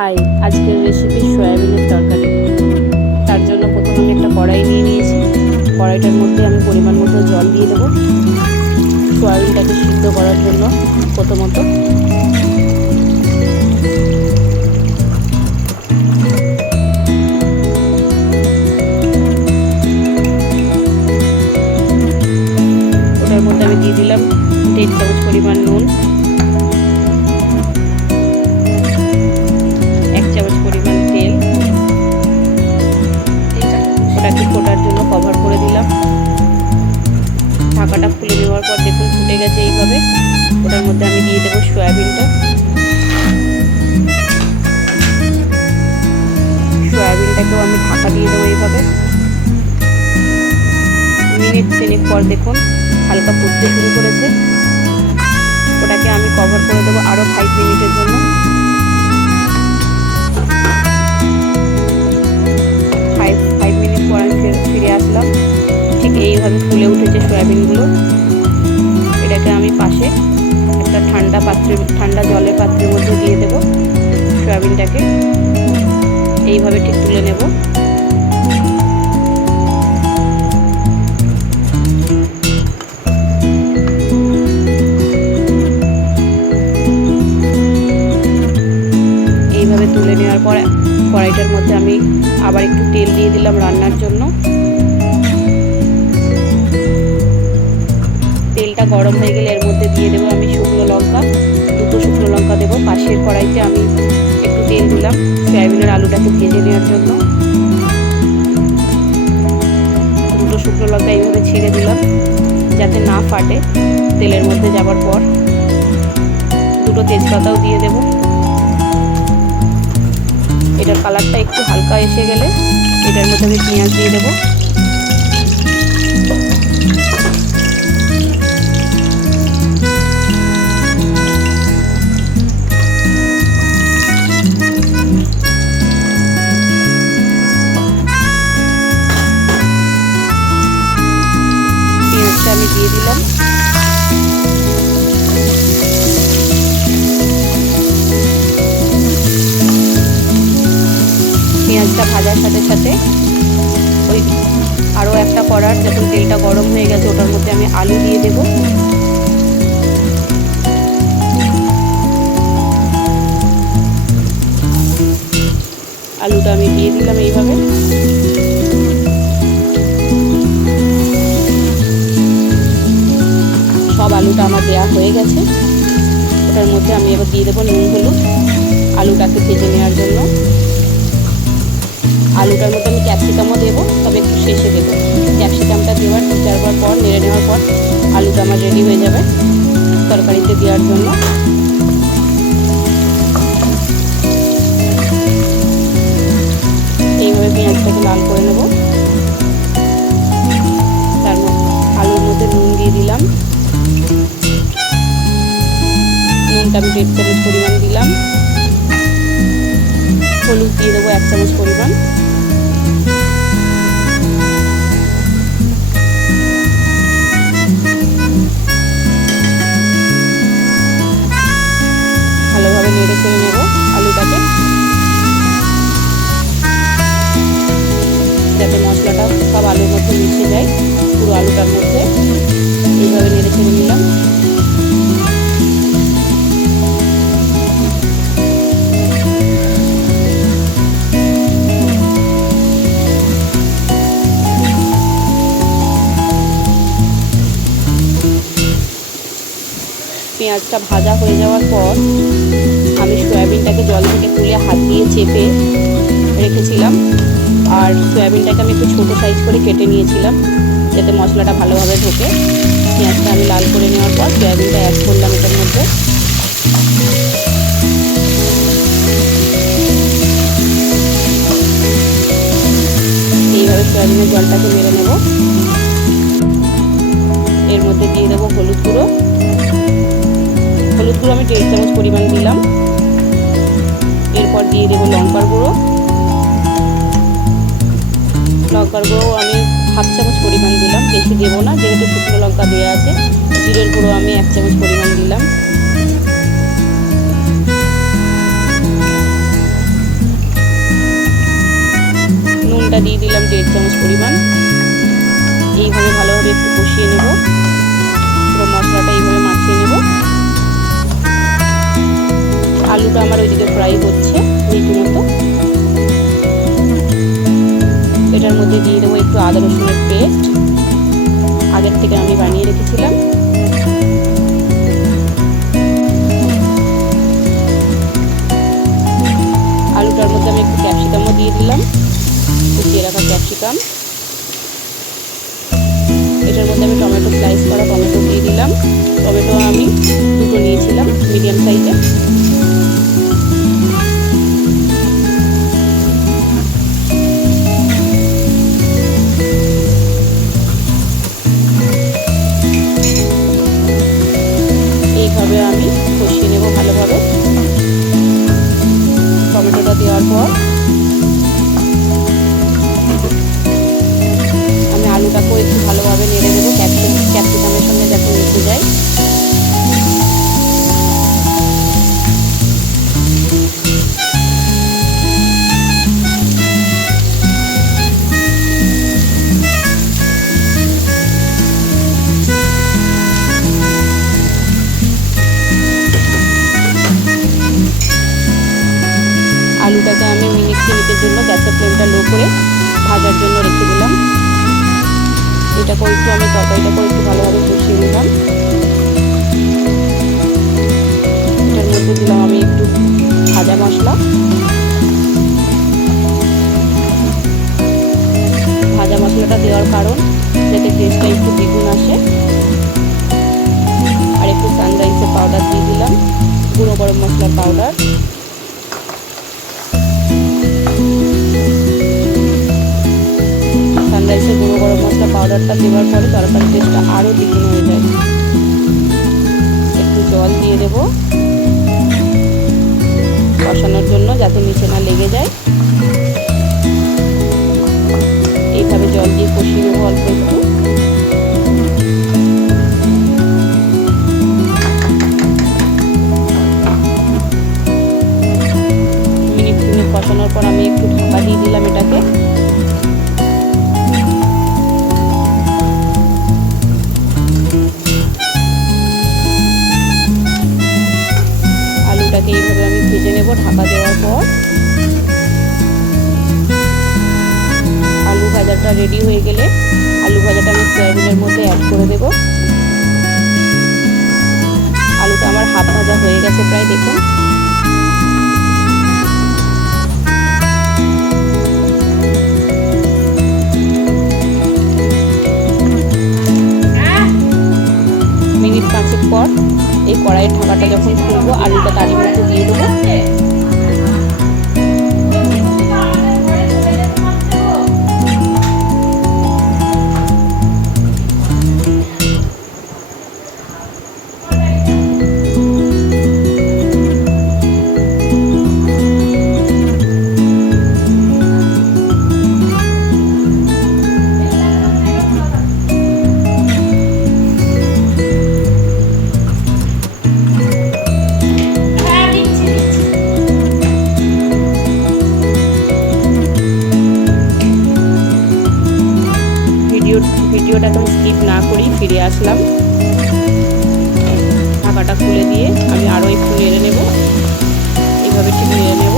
High, আজকের recipe সয়াবিনের তরকারি। তার জন্য প্রথমে আমি একটা কড়াই নিয়ে নিয়েছি। কড়াইটার মধ্যে আমি পরিমাণ মতো জল দিয়ে দেবো সয়াবিনটাকে সিদ্ধ করার জন্য। প্রথমত ওটার মধ্যে আমি দিয়ে দিলাম 1.5 চামচ পরিমাণ নুন, 1 চামচ পরিমাণ তেল। ওটাকে ফোটার জন্য কভার করে দিলাম। ঢাকাটা খুলে নেওয়ার পর দেখুন ফুটে গেছে এইভাবে। ওটার মধ্যে আমি দিয়ে দেবো সয়াবিনটাকেও আমি ঢাকা দিয়ে দেবো এইভাবে। মিনিট 3 পর দেখুন হালকা ফুটতে শুরু করেছে। ওটাকে আমি কভার করে দেবো আরও 5 মিনিটের জন্য। 5 মিনিট পর আমি ফিরে আসলাম। ঠিক এইভাবে ফুলে উঠেছে সয়াবিনগুলো। এটাকে আমি পাশে একটা ঠান্ডা জলের পাত্রের মধ্যে দিয়ে দেবো সয়াবিনটাকে। এইভাবে ঠিক তুলে নেব। এইভাবে তুলে নেওয়ার পর কড়াইটার মধ্যে আমি আবার একটু তেল দিয়ে দিলাম রান্নার জন্য। তেলটা গরম হয়ে গেলে এর মধ্যে দিয়ে দেবো আমি শুকনো লঙ্কা, 2টো শুকনো লঙ্কা দেবো। পাশের কড়াইতে আমি একটু তেল দিলাম সয়াবিনের আলুটাকে ভেজে নেওয়ার জন্য। 2টো শুকনো লঙ্কা এইভাবে ছিঁড়ে দিলাম যাতে না ফাটে তেলের মধ্যে যাবার পর। 2টো তেজপাতাও দিয়ে দেবো। এটার কালারটা একটু হালকা এসে গেলে এটার মধ্যে আমি পেঁয়াজ দিয়ে দেবো। পেঁয়াজটা আমি দিয়ে দিলাম। পেঁয়াজটা ভাজার সাথে সাথে ওই আরও একটা কড়ার যখন তেলটা গরম হয়ে গেছে ওটার মধ্যে আমি আলু দিয়ে দেব। আলুটা আমি দিয়ে দিলাম এইভাবে। সব আলুটা আমার দেওয়া হয়ে গেছে। ওটার মধ্যে আমি এবার দিয়ে দেবো নুন হলুদ আলুটাকে ভেজে নেওয়ার জন্য। আলুটার মধ্যে আমি ক্যাপসিকামও দেবো, তবে একটু শেষে দেবো। ক্যাপসিকামটা দেওয়ার 2-4 বার পর নেড়ে নেওয়ার পর আলুটা আমার রেডি হয়ে যাবে তরকারিতে দেওয়ার জন্য। এইভাবে পেঁয়াজটাকে লাল করে নেব। তার আলুর মধ্যে নুন দিয়ে দিলাম। নুনটা আমি 1.5 চামচ পরিমাণ দিলাম। হলুদ দিয়ে দেবো 1 চামচ পরিমাণ। ভালোভাবে নেড়ে চেড়ে নেব আলুটাকে যাতে মশলাটা সব আলুর মধ্যে মিশে যায় পুরো আলুটার মধ্যে। এইভাবে নেড়ে চেড়ে নিলাম। পেঁয়াজটা ভাজা হয়ে যাওয়ার পর আমি সয়াবিনটাকে জল থেকে তুলে হাত দিয়ে চেপে রেখেছিলাম। আর সয়াবিনটাকে আমি একটু ছোটো সাইজ করে কেটে নিয়েছিলাম যাতে মশলাটা ভালোভাবে ঢোকে। পেঁয়াজটা আমি লাল করে নেওয়ার পর সয়াবিনটা অ্যাড করলাম এটার মধ্যে। এইভাবে সয়াবিনের জলটাকে মেরে নেব। এর মধ্যে দিয়ে দেবো হলুদ গুঁড়ো। হলুদ গুঁড়ো আমি 1.5 চামচ পরিমাণ দিলাম। এরপর দিয়ে দেবো লঙ্কার গুঁড়ো। লঙ্কার গুঁড়ো আমি 1/2 চামচ পরিমাণ দিলাম, বেশি দেবো না যেহেতু শুকনো লঙ্কা দেওয়া আছে। জিরের গুঁড়ো আমি 1 চামচ পরিমাণ দিলাম। লবণটা দিয়ে দিলাম 1.5 চামচ পরিমাণ। এইভাবে ভালোভাবে একটু কষিয়ে নেব, পুরো মশলাটা এইভাবে মাখিয়ে নেব। আলুটা আমার ওইদিকে ফ্রাই হচ্ছে রীতিমতো। এটার মধ্যে দিয়ে দেবো একটু আদা রসুনের পেস্ট, আগের থেকে আমি বানিয়ে রেখেছিলাম। আলুটার মধ্যে আমি একটু ক্যাপসিকামও দিয়ে দিলাম, কুচিয়ে রাখা ক্যাপসিকাম। এটার মধ্যে আমি টমেটো স্লাইস করা টমেটো দিয়ে দিলাম। টমেটো আমি 2টো নিয়েছিলাম মিডিয়াম সাইজে। এইভাবে আমি কষিয়ে নেব ভালোভাবে। টমেটোটা দেওয়ার পর আমি আলুটাকেও একটু ভালোভাবে নেড়ে দেবো ক্যাপসিকামের সঙ্গে যাতে মিশে যায়। আলুটাকে আমি মিনিট 3-এর জন্য গ্যাসের ফ্লেমটা লো করে ভাজার জন্য রেখে দিলাম। এটাকেও একটু আমি তরকারিটাকেও একটু ভালোভাবে কষিয়ে নিলাম। এটার মধ্যে দিলাম আমি একটু ভাজা মশলা। ভাজা মশলাটা দেওয়ার কারণ যাতে টেস্টটা একটু দ্বিগুণ আসে। আর একটু সানরাইসের পাউডার দিয়ে দিলাম, গুঁড়ো গরম মশলার পাউডার। সানরাইসের গুঁড়ো গরম মশলা পাউডারটা দেওয়ার পরে তরকারির টেস্টটা আরও দ্বিগুণ হয়ে যায়। একটু জল দিয়ে দেবো কষানোর জন্য, যাতে নিচে না লেগে যায়। এইভাবে জল দিয়ে কষিয়ে নেবো অল্প একটু। মিনিট 3 কষানোর পর আমি একটু ঢাকা দিয়ে দিলাম এটাকে। আলুটাকে এইভাবে আমি ভেজে নেব ঢাকা দেওয়ার পর। আলু ভাজাটা রেডি হয়ে গেলে আলু ভাজাটা আমি সয়াবিনের মধ্যে অ্যাড করে দেব। আলুটা আমার হাফ ভাজা হয়ে গেছে প্রায়, দেখুন। মিনিট 5 পর এই কড়াইয়ের ঢাকাটা যখন খুলবো, আলুটা তারই মধ্যে দিয়ে দেবো। ভিডিওটা তো স্কিপ না করেই ফিরে আসলাম। ঢাকাটা খুলে দিয়ে আমি আরও একটু নেড়ে নেব, এইভাবে ঠিক নেড়ে নেব।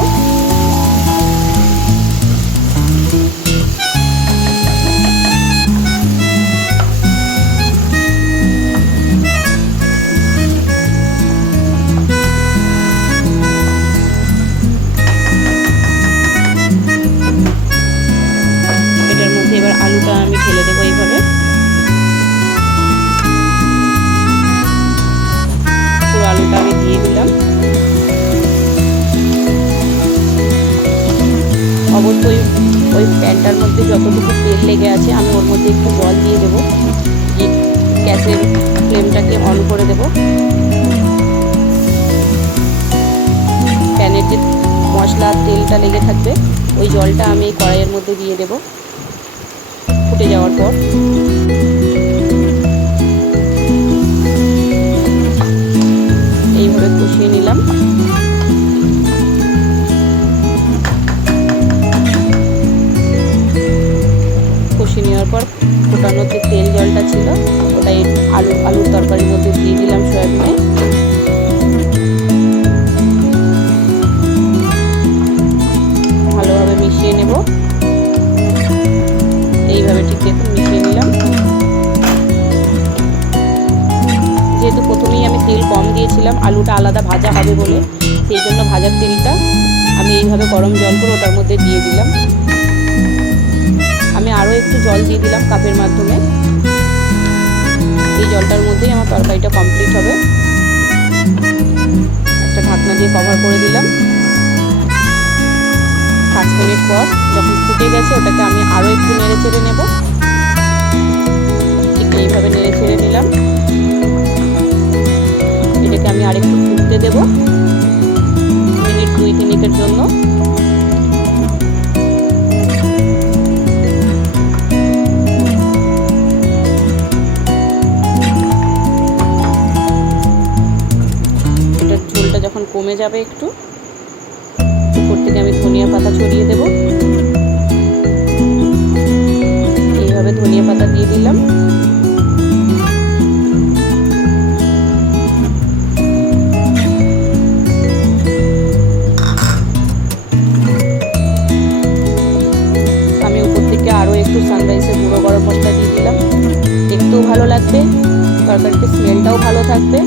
এটার মধ্যে এবার আলুটা আমি ঢেলে দেবো এইভাবে। পুরো আলুটা আমি দিয়ে দিলাম। অবশ্যই ওই প্যানটার মধ্যে যতটুকু তেল লেগে আছে আমি ওর মধ্যে একটু জল দিয়ে দেবো। গ্যাসের ফ্লেমটাকে অন করে দেব। প্যানের যে মশলা তেলটা লেগে থাকবে ওই জলটা আমি কড়াইয়ের মধ্যে দিয়ে দেব ফুটে যাওয়ার পর। এইভাবে কষিয়ে নিলাম। ডালটা ছিল ওটাই আলুর তরকারির মধ্যে দিয়ে দিলাম সয়াবিনে। ভালোভাবে মিশিয়ে নেব। এইভাবে ঠিক দেখুন মিশিয়ে নিলাম। যেহেতু প্রথমেই আমি তেল কম দিয়েছিলাম, আলুটা আলাদা ভাজা হবে বলে, সেই জন্য ভাজার তেলটা আমি এইভাবে গরম জল করে ওটার মধ্যে দিয়ে দিলাম। আমি আরও একটু জল দিয়ে দিলাম কাপের মাধ্যমে। এই জলটার মধ্যেই আমার তরকারিটা কমপ্লিট হবে। একটা ঢাকনা দিয়ে কভার করে দিলাম। 5 মিনিট পর যখন ফুটে গেছে ওটাকে আমি আরও একটু নেড়ে চেড়ে নেব। ঠিক এইভাবে নেড়ে চেড়ে নিলাম। এটাকে আমি আরেকটু ফুটতে দেব মিনিট 2-3 জন্য। এটার ঝোলটা যখন কমে যাবে একটু, উপর থেকে আমি ধনিয়া পাতা ছড়িয়ে দেব। এইভাবে ধনিয়া পাতা দিয়ে দিলাম। আমি উপর থেকে আরও একটু সানরাইসের গুঁড়ো গরম মশলা দিয়ে দিলাম। দেখতেও ভালো লাগবে, তরকারিতে স্মেলটাও ভালো থাকবে।